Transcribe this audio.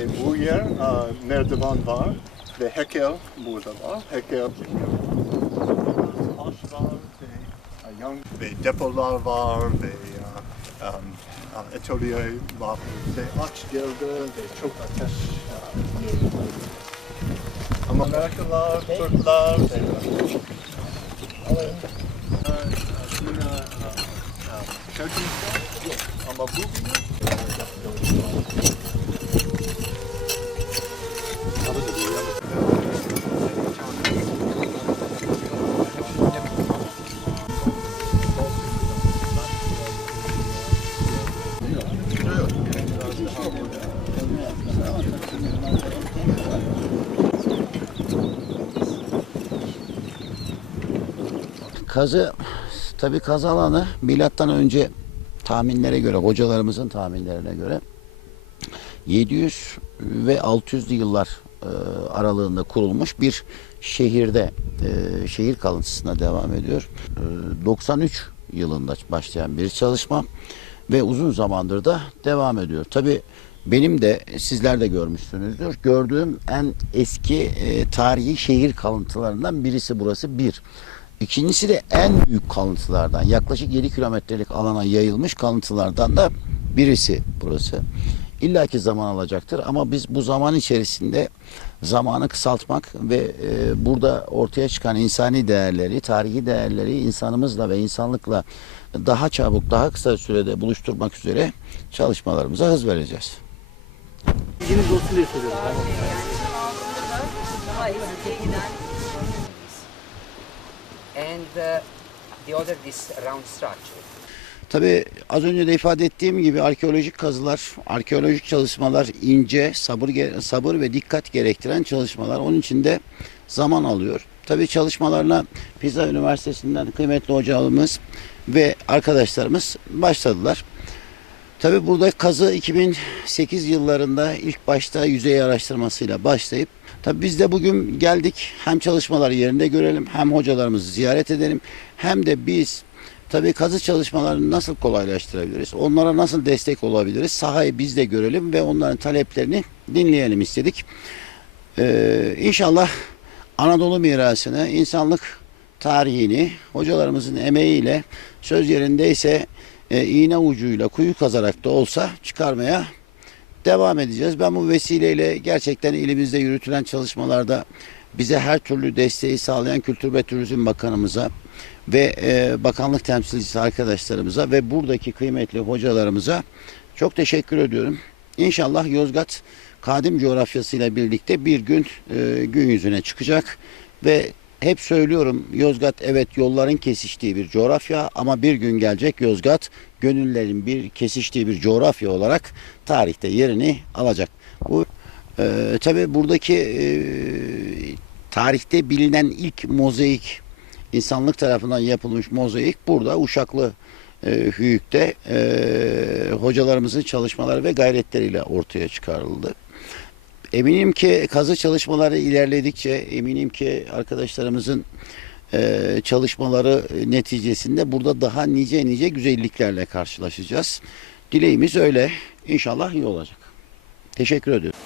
ve bu yer e, merdiven var ve heykel burada var. Heykel taş var ve, e, yan, ve depolar var ve e, um, e, atölye var ve aç geldi ve çok ateş e, ama Amerikalılar, Türkler ve e, e, e, e, ama bu Kazı tabi kazı alanı milattan önce tahminlere göre hocalarımızın tahminlerine göre 700 ve 600'lü yıllar e, aralığında kurulmuş bir şehirde e, şehir kalıntısına devam ediyor. E, 93 yılında başlayan bir çalışma ve uzun zamandır da devam ediyor. Tabi benim de sizler de görmüşsünüzdür. Gördüğüm en eski e, tarihi şehir kalıntılarından birisi burası bir. İkincisi de en büyük kalıntılardan yaklaşık 7 kilometrelik alana yayılmış kalıntılardan da birisi burası. İlla ki zaman alacaktır ama biz bu zaman içerisinde zamanı kısaltmak ve e, burada ortaya çıkan insani değerleri, tarihi değerleri insanımızla ve insanlıkla daha çabuk, daha kısa sürede buluşturmak üzere çalışmalarımıza hız vereceğiz. Olsun diye soruyorum. And uh, the other this round structure. Tabii az önce de ifade ettiğim gibi arkeolojik kazılar, arkeolojik çalışmalar ince, sabır sabır ve dikkat gerektiren çalışmalar. Onun için de zaman alıyor. Tabii çalışmalarına Pisa Üniversitesi'nden kıymetli hocamız ve arkadaşlarımız başladılar. Tabii burada kazı 2008 yıllarında ilk başta yüzey araştırmasıyla başlayıp tabii biz de bugün geldik hem çalışmaları yerinde görelim hem hocalarımızı ziyaret edelim hem de biz tabii kazı çalışmalarını nasıl kolaylaştırabiliriz? Onlara nasıl destek olabiliriz? Sahayı biz de görelim ve onların taleplerini dinleyelim istedik. Ee, inşallah Anadolu mirasını, insanlık tarihini hocalarımızın emeğiyle söz yerindeyse e, iğne ucuyla kuyu kazarak da olsa çıkarmaya devam edeceğiz. Ben bu vesileyle gerçekten ilimizde yürütülen çalışmalarda bize her türlü desteği sağlayan Kültür ve Turizm Bakanımıza ve e, bakanlık temsilcisi arkadaşlarımıza ve buradaki kıymetli hocalarımıza çok teşekkür ediyorum. İnşallah Yozgat kadim coğrafyasıyla birlikte bir gün e, gün yüzüne çıkacak ve hep söylüyorum Yozgat evet yolların kesiştiği bir coğrafya ama bir gün gelecek Yozgat gönüllerin bir kesiştiği bir coğrafya olarak tarihte yerini alacak. Bu e, tabi buradaki e, tarihte bilinen ilk mozaik insanlık tarafından yapılmış mozaik burada Uşaklı e, Hüyük'te e, hocalarımızın çalışmaları ve gayretleriyle ortaya çıkarıldı. Eminim ki kazı çalışmaları ilerledikçe eminim ki arkadaşlarımızın e, çalışmaları neticesinde burada daha nice nice güzelliklerle karşılaşacağız. Dileğimiz öyle. İnşallah iyi olacak. Teşekkür ediyorum.